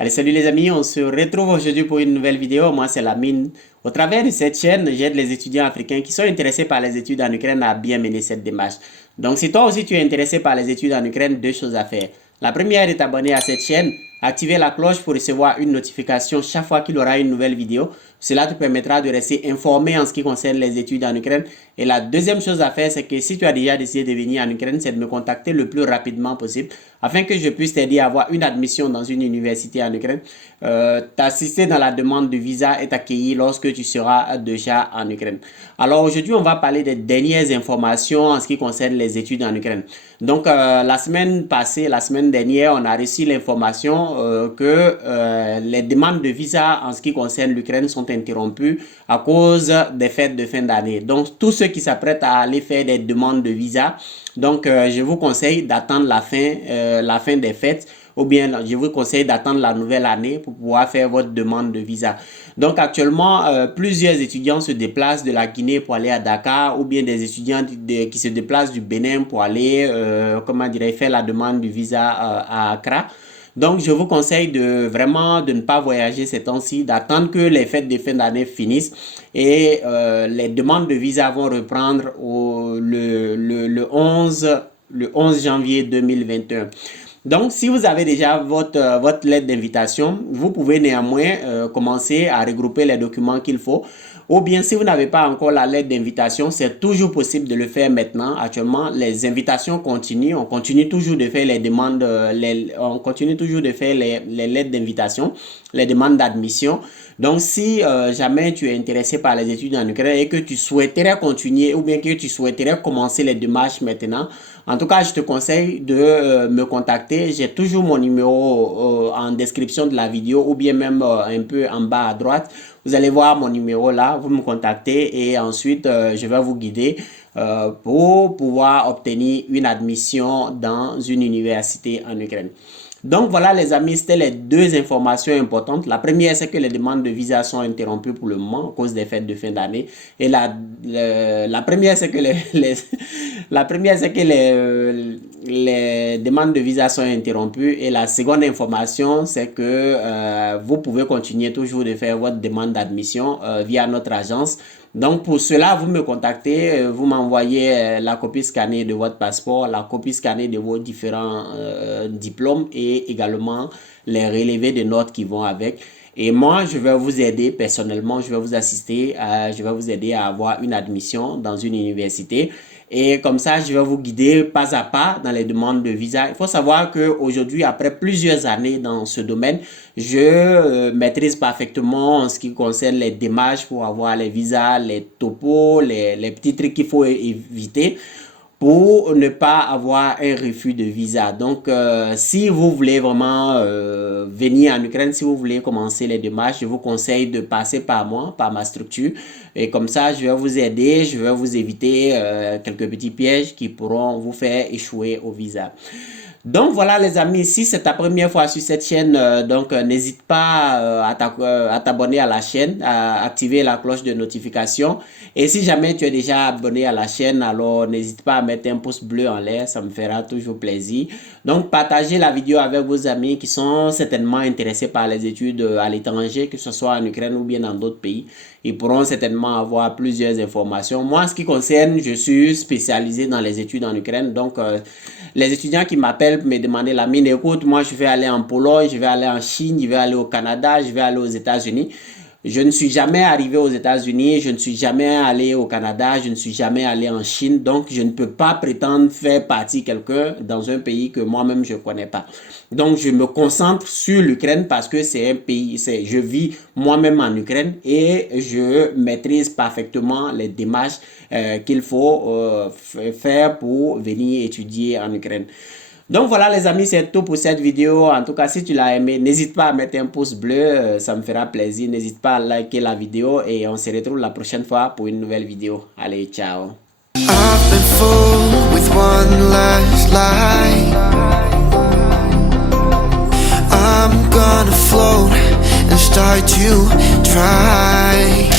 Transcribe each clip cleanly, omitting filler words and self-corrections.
Allez, salut les amis, on se retrouve aujourd'hui pour une nouvelle vidéo. Moi, c'est Lamine. Au travers de cette chaîne, j'aide les étudiants africains qui sont intéressés par les études en Ukraine à bien mener cette démarche. Donc, si toi aussi tu es intéressé par les études en Ukraine, deux choses à faire. La première est de t'abonner à cette chaîne, activer la cloche pour recevoir une notification chaque fois qu'il y aura une nouvelle vidéo. Cela te permettra de rester informé en ce qui concerne les études en Ukraine. Et la deuxième chose à faire, c'est que si tu as déjà décidé de venir en Ukraine, c'est de me contacter le plus rapidement possible afin que je puisse t'aider à avoir une admission dans une université en Ukraine. T'assister dans la demande de visa et t'accueillir lorsque tu seras déjà en Ukraine. Alors aujourd'hui, on va parler des dernières informations en ce qui concerne les études en Ukraine. Donc la semaine passée, la semaine dernière, on a reçu l'information que les demandes de visa en ce qui concerne l'Ukraine sont interrompues à cause des fêtes de fin d'année. Donc tous ceux qui s'apprêtent à aller faire des demandes de visa, donc je vous conseille d'attendre la fin des fêtes, ou bien je vous conseille d'attendre la nouvelle année pour pouvoir faire votre demande de visa. Donc actuellement, plusieurs étudiants se déplacent de la Guinée pour aller à Dakar, ou bien des étudiants qui se déplacent du Bénin pour aller, faire la demande de visa à Accra. Donc, je vous conseille de ne pas voyager ces temps-ci, d'attendre que les fêtes de fin d'année finissent et les demandes de visa vont reprendre le 11 janvier 2021. Donc, si vous avez déjà votre lettre d'invitation, vous pouvez néanmoins commencer à regrouper les documents qu'il faut. Ou bien, si vous n'avez pas encore la lettre d'invitation, c'est toujours possible de le faire maintenant. Actuellement, les invitations continuent. On continue toujours de faire les demandes, on continue toujours de faire les lettres d'invitation, les demandes d'admission. Donc, si jamais tu es intéressé par les études en Ukraine et que tu souhaiterais continuer ou bien que tu souhaiterais commencer les démarches maintenant, en tout cas, je te conseille de me contacter. J'ai toujours mon numéro en description de la vidéo ou bien même un peu en bas à droite. Vous allez voir mon numéro là, vous me contactez et ensuite je vais vous guider pour pouvoir obtenir une admission dans une université en Ukraine. Donc voilà les amis, c'était les deux informations importantes. La première, c'est que les demandes de visa sont interrompues pour le moment à cause des fêtes de fin d'année. Et la première, c'est que les demandes de visa sont interrompues. Et la seconde information, c'est que vous pouvez continuer toujours de faire votre demande d'admission via notre agence. Donc pour cela, vous me contactez, vous m'envoyez la copie scannée de votre passeport, la copie scannée de vos différents diplômes et également les relevés de notes qui vont avec. Et moi, je vais vous aider personnellement, je vais vous assister, je vais vous aider à avoir une admission dans une université. Et comme ça, je vais vous guider pas à pas dans les demandes de visa. Il faut savoir qu'aujourd'hui, après plusieurs années dans ce domaine, je maîtrise parfaitement en ce qui concerne les démarches pour avoir les visas, les topos, les petits trucs qu'il faut éviter pour ne pas avoir un refus de visa. Donc, si vous voulez vraiment venir en Ukraine, si vous voulez commencer les démarches, je vous conseille de passer par moi, par ma structure. Et comme ça, je vais vous aider, je vais vous éviter quelques petits pièges qui pourront vous faire échouer au visa. Donc voilà les amis, si c'est ta première fois sur cette chaîne, n'hésite pas à t'abonner à la chaîne, à activer la cloche de notification. Et si jamais tu es déjà abonné à la chaîne, alors n'hésite pas à mettre un pouce bleu en l'air, ça me fera toujours plaisir. Donc partagez la vidéo avec vos amis qui sont certainement intéressés par les études à l'étranger, que ce soit en Ukraine ou bien dans d'autres pays. Ils pourront certainement avoir plusieurs informations. Moi, en ce qui concerne, je suis spécialisé dans les études en Ukraine. Donc, les étudiants qui m'appellent me demander Lamine, écoute, moi, je vais aller en Pologne, je vais aller en Chine, je vais aller au Canada, je vais aller aux États-Unis. Je ne suis jamais arrivé aux États-Unis, je ne suis jamais allé au Canada, je ne suis jamais allé en Chine. Donc, je ne peux pas prétendre faire partie quelqu'un dans un pays que moi-même je ne connais pas. Donc, je me concentre sur l'Ukraine parce que c'est un pays, je vis moi-même en Ukraine et je maîtrise parfaitement les démarches qu'il faut faire pour venir étudier en Ukraine. Donc voilà les amis, c'est tout pour cette vidéo. En tout cas, si tu l'as aimé, n'hésite pas à mettre un pouce bleu, ça me fera plaisir. N'hésite pas à liker la vidéo et on se retrouve la prochaine fois pour une nouvelle vidéo. Allez, ciao. I've been fooled with one last lie. I'm gonna float and start to try.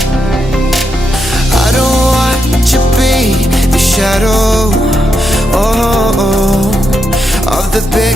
I don't want to be the shadow of the big